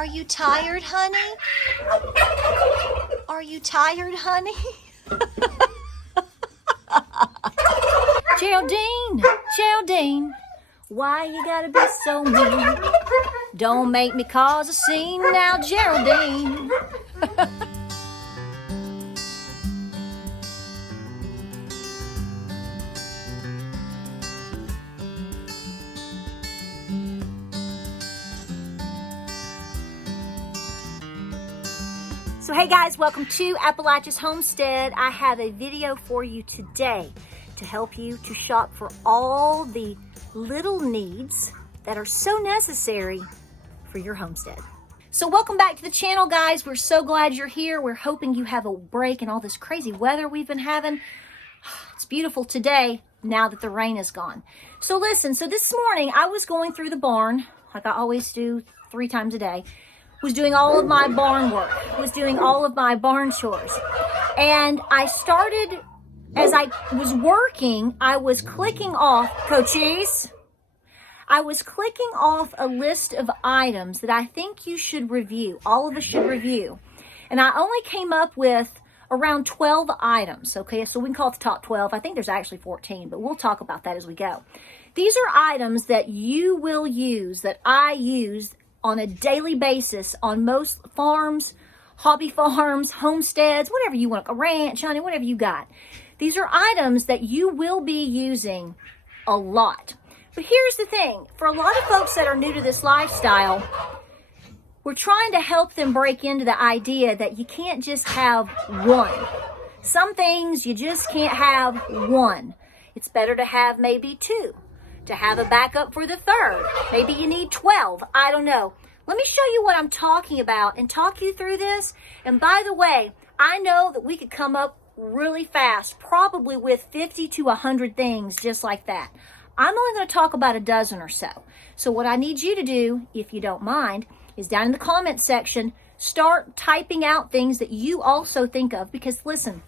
Are you tired, honey? Are you tired, honey? Geraldine, Geraldine, why you gotta be so mean? Don't make me cause a scene now, Geraldine. So hey guys, welcome to Appalachia's Homestead. I have a video for you today to help you to shop for all the little needs that are so necessary for your homestead. So welcome back to the channel, guys. We're so glad you're here. We're hoping you have a break in all this crazy weather we've been having. It's beautiful today now that the rain is gone. So listen, so this morning I was going through the barn like I always do 3 times a day. Was doing all of my barn work, was doing all of my barn chores. And I started, as I was working, I was clicking off, Cochise, I was clicking off a list of items that I think you should review, all of us should review. And I only came up with around 12 items, okay? So we can call it the top 12. I think there's actually 14, but we'll talk about that as we go. These are items that you will use, that I use on a daily basis on most farms, hobby farms, homesteads, whatever you want, a ranch, honey, whatever you got. These are items that you will be using a lot. But here's the thing, for a lot of folks that are new to this lifestyle, we're trying to help them break into the idea that you can't just have one. Some things you just can't have one. It's better to have maybe 2. To have a backup for the 3rd. Maybe you need 12. I don't know. Let me show you what I'm talking about and talk you through this. And by the way, I know that we could come up really fast, probably with 50 to 100 things just like that. I'm only going to talk about a dozen or so. So what I need you to do, if you don't mind, is down in the comment section, start typing out things that you also think of. Because listen,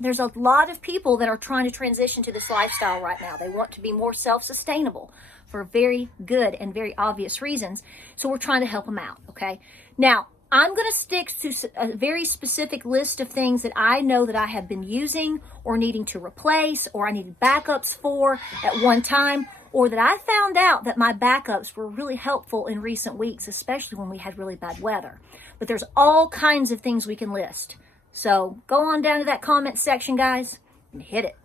there's a lot of people that are trying to transition to this lifestyle right now. They want to be more self-sustainable for very good and very obvious reasons. So we're trying to help them out, okay? Now, I'm going to stick to a very specific list of things that I know that I have been using or needing to replace or I needed backups for at one time, or that I found out that my backups were really helpful in recent weeks, especially when we had really bad weather. But there's all kinds of things we can list. So go on down to that comment section, guys, and hit it.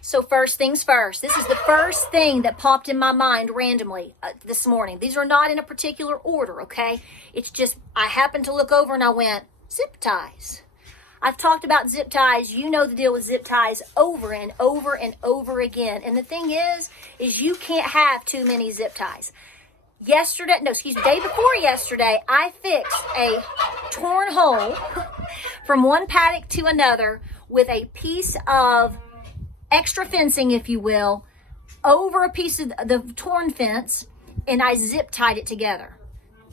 So first things first, this is the first thing that popped in my mind randomly this morning. These are not in a particular order, okay? It's just, I happened to look over and I went, zip ties. I've talked about zip ties. You know the deal with zip ties over and over and over again. And the thing is you can't have too many zip ties. Day before yesterday, I fixed a torn hole from one paddock to another with a piece of extra fencing, if you will, over a piece of the torn fence, and I zip tied it together.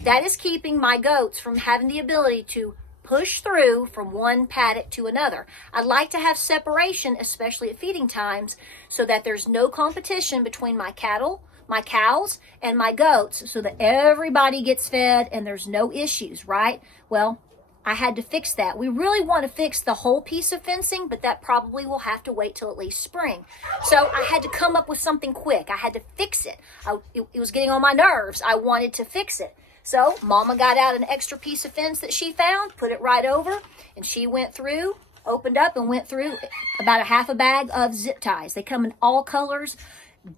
That is keeping my goats from having the ability to push through from one paddock to another. I like to have separation, especially at feeding times, so that there's no competition between my cattle, my cows, and my goats, so that everybody gets fed and there's no issues, right? Well, I had to fix that. We really want to fix the whole piece of fencing, but that probably will have to wait till at least spring. So I had to come up with something quick. I had to fix it. It was getting on my nerves. I wanted to fix it. So Mama got out an extra piece of fence that she found, put it right over, and she went through, opened up and went through about a half a bag of zip ties. They come in all colors,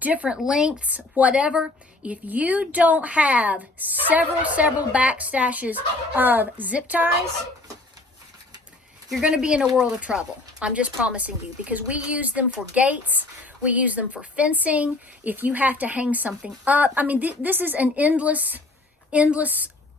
different lengths, whatever. If you don't have several back stashes of zip ties, you're going to be in a world of trouble. I'm just promising you, because we use them for gates. We use them for fencing. If you have to hang something up, I mean, this is an endless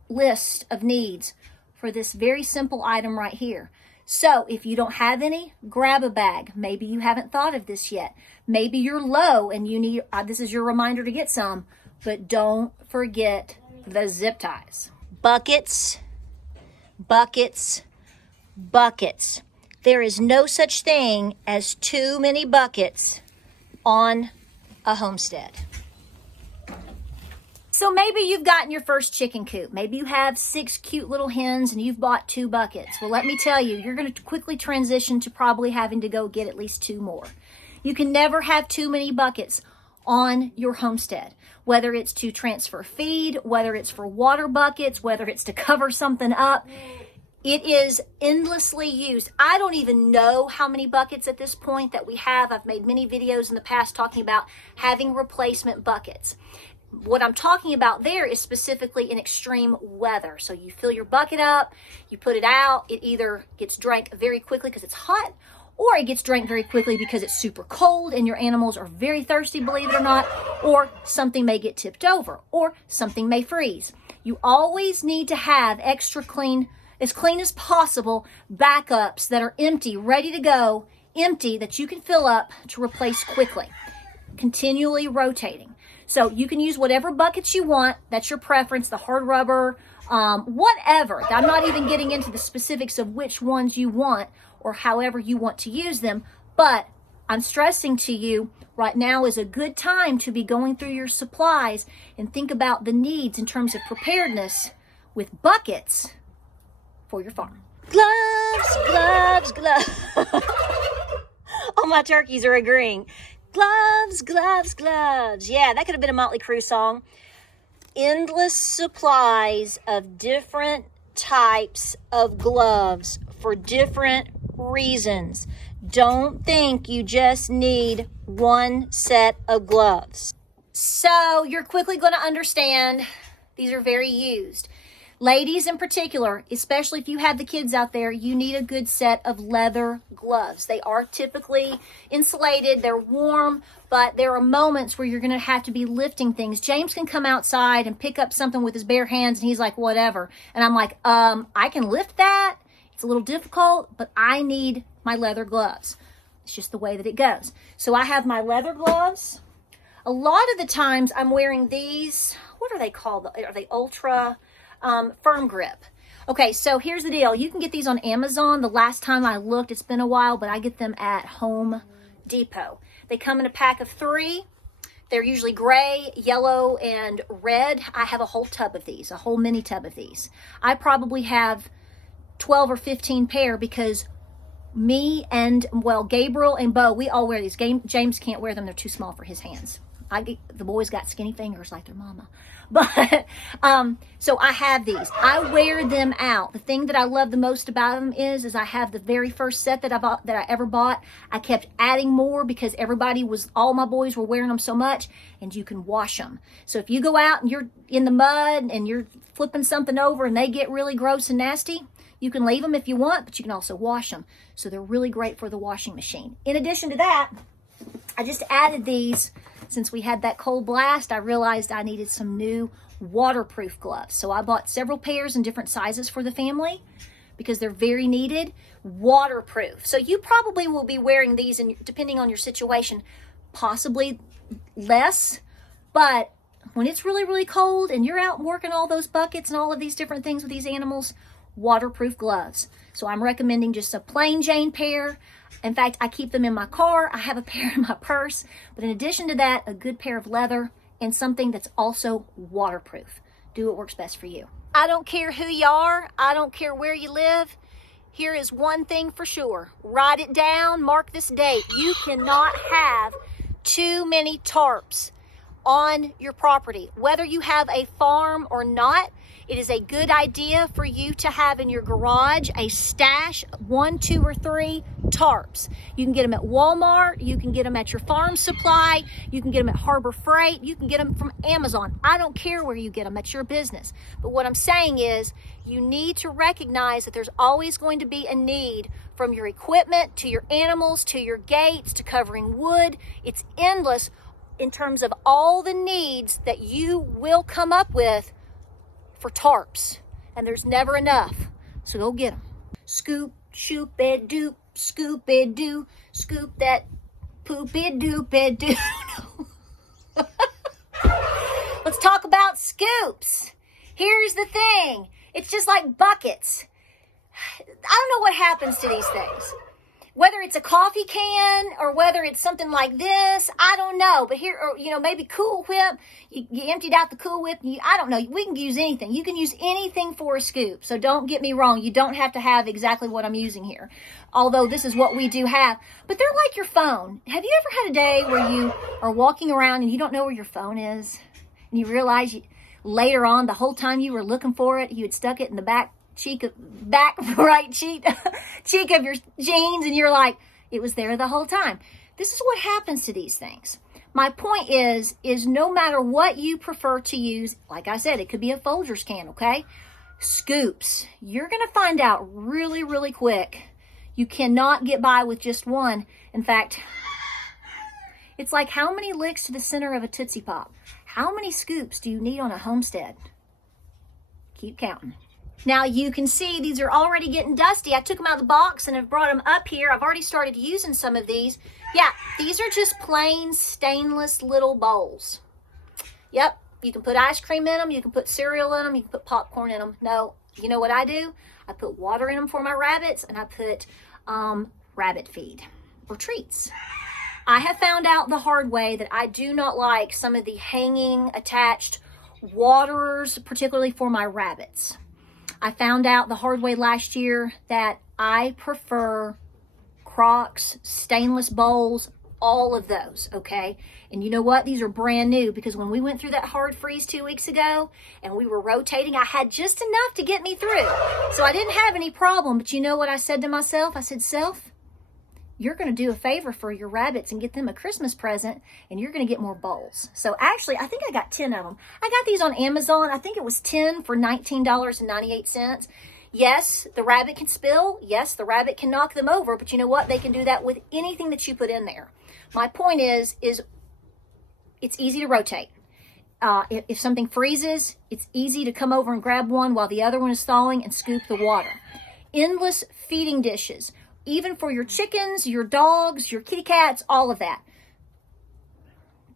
list of needs for this very simple item right here. So if you don't have any, grab a bag. Maybe you haven't thought of this yet. Maybe you're low and you need, this is your reminder to get some, but don't forget the zip ties. Buckets, buckets, buckets. There is no such thing as too many buckets on a homestead. So maybe you've gotten your first chicken coop. Maybe you have 6 cute little hens and you've bought 2 buckets. Well, let me tell you, you're going to quickly transition to probably having to go get at least 2 more. You can never have too many buckets on your homestead, whether it's to transfer feed, whether it's for water buckets, whether it's to cover something up. It is endlessly used. I don't even know how many buckets at this point that we have. I've made many videos in the past talking about having replacement buckets. What I'm talking about there is specifically in extreme weather. So you fill your bucket up, you put it out, it either gets drank very quickly because it's hot, or it gets drank very quickly because it's super cold and your animals are very thirsty, believe it or not, or something may get tipped over, or something may freeze. You always need to have extra clean, as clean as possible, backups that are empty, ready to go, empty that you can fill up to replace quickly, continually rotating. So you can use whatever buckets you want. That's your preference, the hard rubber, whatever. I'm not even getting into the specifics of which ones you want or however you want to use them. But I'm stressing to you, right now is a good time to be going through your supplies and think about the needs in terms of preparedness with buckets for your farm. Gloves, gloves, gloves. All my turkeys are agreeing. Gloves, gloves, gloves. Yeah, that could have been a Motley Crue song. Endless supplies of different types of gloves for different reasons. Don't think you just need one set of gloves. So you're quickly going to understand these are very used. Ladies in particular, especially if you have the kids out there, you need a good set of leather gloves. They are typically insulated, they're warm, but there are moments where you're going to have to be lifting things. James can come outside and pick up something with his bare hands and he's like, whatever. And I'm like, I can lift that. It's a little difficult, but I need my leather gloves. It's just the way that it goes. So I have my leather gloves. A lot of the times I'm wearing these, what are they called? Are they ultra firm grip? Okay, so here's the deal. You can get these on Amazon. The last time I looked, it's been a while, but I get them at Home Depot. They come in a pack of 3. They're usually gray, yellow, and red. I have a whole tub of these, a whole mini tub of these. I probably have 12 or 15 pair because me and, well, Gabriel and Bo, we all wear these. James can't wear them. They're too small for his hands. The boys got skinny fingers like their mama. But, so I have these. I wear them out. The thing that I love the most about them is I have the very first set that I ever bought. I kept adding more because all my boys were wearing them so much, and you can wash them. So if you go out and you're in the mud and you're flipping something over and they get really gross and nasty, you can leave them if you want, but you can also wash them. So they're really great for the washing machine. In addition to that, I just added these. Since we had that cold blast, I realized I needed some new waterproof gloves. So I bought several pairs in different sizes for the family because they're very needed. Waterproof. So you probably will be wearing these, and depending on your situation, possibly less. But when it's really, really cold and you're out working all those buckets and all of these different things with these animals, waterproof gloves. So I'm recommending just a plain Jane pair. In fact, I keep them in my car. I have a pair in my purse. But in addition to that, a good pair of leather and something that's also waterproof. Do what works best for you. I don't care who you are. I don't care where you live. Here is one thing for sure. Write it down. Mark this date. You cannot have too many tarps on your property. Whether you have a farm or not, it is a good idea for you to have in your garage a stash, 1, 2, or 3 tarps. You can get them at Walmart. You can get them at your farm supply. You can get them at Harbor Freight. You can get them from Amazon. I don't care where you get them. It's your business. But what I'm saying is you need to recognize that there's always going to be a need, from your equipment to your animals to your gates to covering wood. It's endless in terms of all the needs that you will come up with for tarps, and there's never enough. So go get them. Scoop, shoop it, doop, scoop it, do, scoop that poop it, doop it, do. Let's talk about scoops. Here's the thing. It's just like buckets. I don't know what happens to these things. Whether it's a coffee can or whether it's something like this, I don't know. But here, or, you know, maybe Cool Whip. You emptied out the Cool Whip. I don't know. We can use anything. You can use anything for a scoop. So don't get me wrong. You don't have to have exactly what I'm using here. Although this is what we do have. But they're like your phone. Have you ever had a day where you are walking around and you don't know where your phone is? And you realize later on, the whole time you were looking for it, you had stuck it in the back right cheek of your jeans, and you're like, it was there the whole time. This is what happens to these things. My point is no matter what you prefer to use, like I said, it could be a Folgers can, okay? Scoops, you're going to find out really, really quick. You cannot get by with just one. In fact, it's like how many licks to the center of a Tootsie Pop? How many scoops do you need on a Homestead? Keep counting. Now you can see these are already getting dusty. I took them out of the box and have brought them up here. I've already started using some of these. Yeah, these are just plain stainless little bowls. Yep, you can put ice cream in them. You can put cereal in them. You can put popcorn in them. No, you know what I do? I put water in them for my rabbits, and I put rabbit feed or treats. I have found out the hard way that I do not like some of the hanging attached waterers, particularly for my rabbits. I found out the hard way last year that I prefer Crocs, stainless bowls, all of those, okay? And you know what? These are brand new because when we went through that hard freeze 2 weeks ago and we were rotating, I had just enough to get me through. So I didn't have any problem, but you know what I said to myself? I said, self, you're going to do a favor for your rabbits and get them a Christmas present, and you're going to get more bowls. So actually, I think I got 10 of them. I got these on Amazon. I think it was 10 for $19.98. Yes, the rabbit can spill. Yes, the rabbit can knock them over, but you know what? They can do that with anything that you put in there. My point is it's easy to rotate. If something freezes, it's easy to come over and grab one while the other one is thawing and scoop the water. Endless feeding dishes. Even for your chickens, your dogs, your kitty cats, all of that.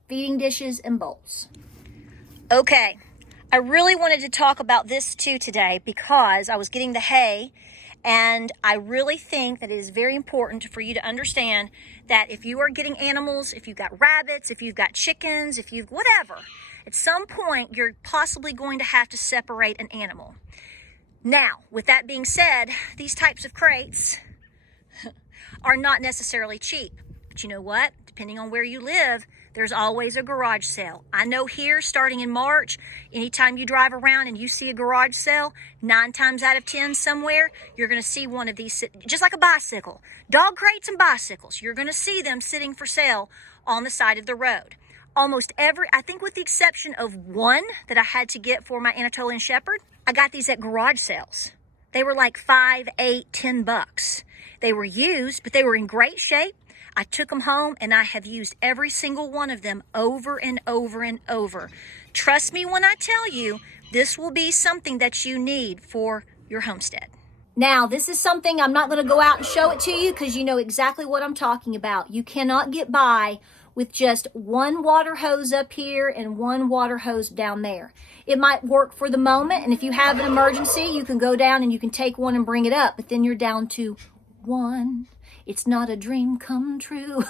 Feeding dishes and bowls. Okay, I really wanted to talk about this too today because I was getting the hay, and I really think that it is very important for you to understand that if you are getting animals, if you've got rabbits, if you've got chickens, if you've whatever, at some point you're possibly going to have to separate an animal. Now, with that being said, these types of crates are not necessarily cheap. But you know what? Depending on where you live, there's always a garage sale. I know here, starting in March, anytime you drive around and you see a garage sale, 9 times out of 10 somewhere, you're going to see one of these, just like a bicycle. Dog crates and bicycles. You're going to see them sitting for sale on the side of the road. Almost every, I think with the exception of one that I had to get for my Anatolian Shepherd, I got these at garage sales. They were like $5, $8, $10. They were used, but they were in great shape. I took them home, and I have used every single one of them over and over and over. Trust me when I tell you, this will be something that you need for your homestead. Now, this is something I'm not going to go out and show it to you because you know exactly what I'm talking about. You cannot get by with just one water hose up here and one water hose down there. It might work for the moment, and if you have an emergency, you can go down and you can take one and bring it up, but then you're down to one. It's not a dream come true.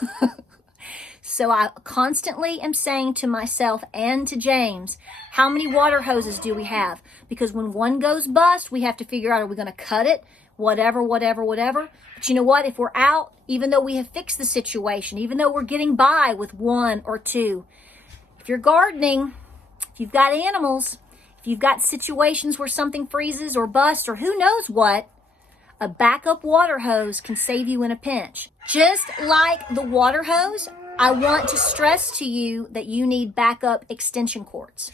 So I constantly am saying to myself and to James, how many water hoses do we have? Because when one goes bust, we have to figure out, are we going to cut it? Whatever. But you know what? If we're out, even though we have fixed the situation, even though we're getting by with 1 or 2, if you're gardening, if you've got animals, if you've got situations where something freezes or busts or who knows what, a backup water hose can save you in a pinch. Just like the water hose, I want to stress to you that you need backup extension cords.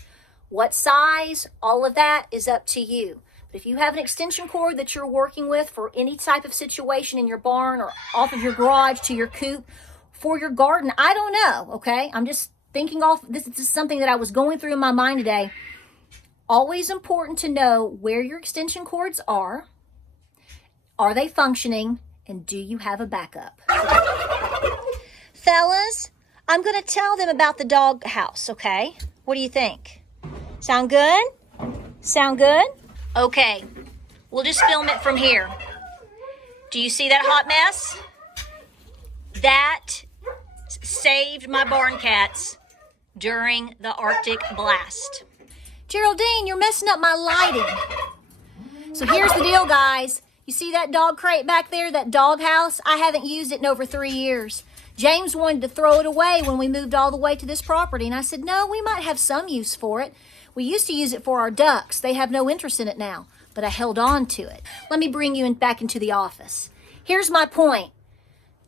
What size, all of that is up to you. But if you have an extension cord that you're working with for any type of situation in your barn or off of your garage to your coop, for your garden, I don't know, okay? I'm just thinking off, this is something that I was going through in my mind today. Always important to know where your extension cords are they functioning, and do you have a backup? Fellas, I'm going to tell them about the dog house, okay? What do you think? Sound good? Sound good? Okay, we'll just film it from here. Do you see that hot mess? That saved my barn cats during the Arctic blast. Geraldine, you're messing up my lighting. So here's the deal, guys. You see that dog crate back there, that dog house? I haven't used it in over 3 years. James wanted to throw it away when we moved all the way to this property. And I said, no, we might have some use for it. We used to use it for our ducks. They have no interest in it now, but I held on to it. Let me bring you back into the office. Here's my point.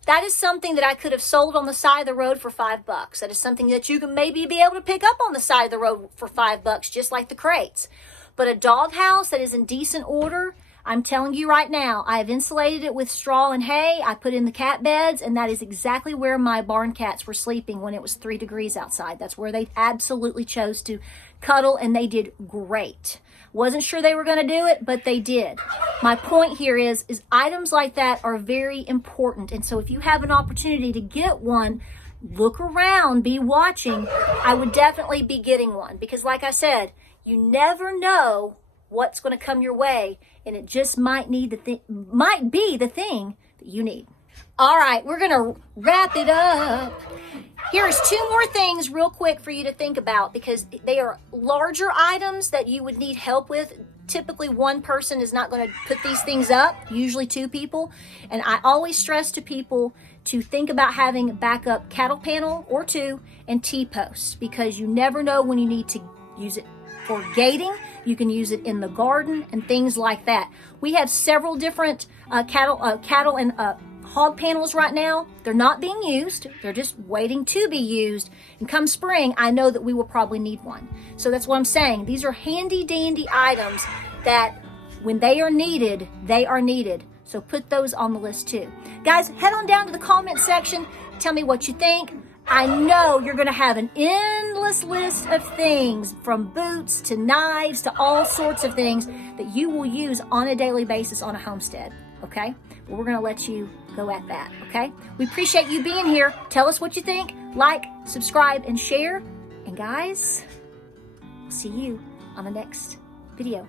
That is something that I could have sold on the side of the road for $5. That is something that you can maybe be able to pick up on the side of the road for $5, just like the crates. But a dog house that is in decent order, I'm telling you right now, I have insulated it with straw and hay. I put in the cat beds, and that is exactly where my barn cats were sleeping when it was 3 degrees outside. That's where they absolutely chose to cuddle, and they did great. Wasn't sure they were going to do it, but they did. My point here is items like that are very important. And so if you have an opportunity to get one, look around, be watching. I would definitely be getting one because like I said, you never know what's going to come your way, and it just might be the thing that you need. All right, we're going to wrap it up. Here's 2 more things real quick for you to think about because they are larger items that you would need help with. Typically, one person is not going to put these things up, usually 2 people. And I always stress to people to think about having a backup cattle panel or 2 and T-posts because you never know when you need to use it for gating. You can use it in the garden and things like that. We have several different cattle and hog panels right now. They're not being used. They're just waiting to be used. And come spring, I know that we will probably need one. So that's what I'm saying. These are handy dandy items that when they are needed, they are needed. So put those on the list too. Guys, head on down to the comment section. Tell me what you think. I know you're going to have an endless list of things from boots to knives to all sorts of things that you will use on a daily basis on a homestead. Okay? Well, we're going to let you go at that. Okay? We appreciate you being here. Tell us what you think. Like, subscribe, and share. And guys, we'll see you on the next video.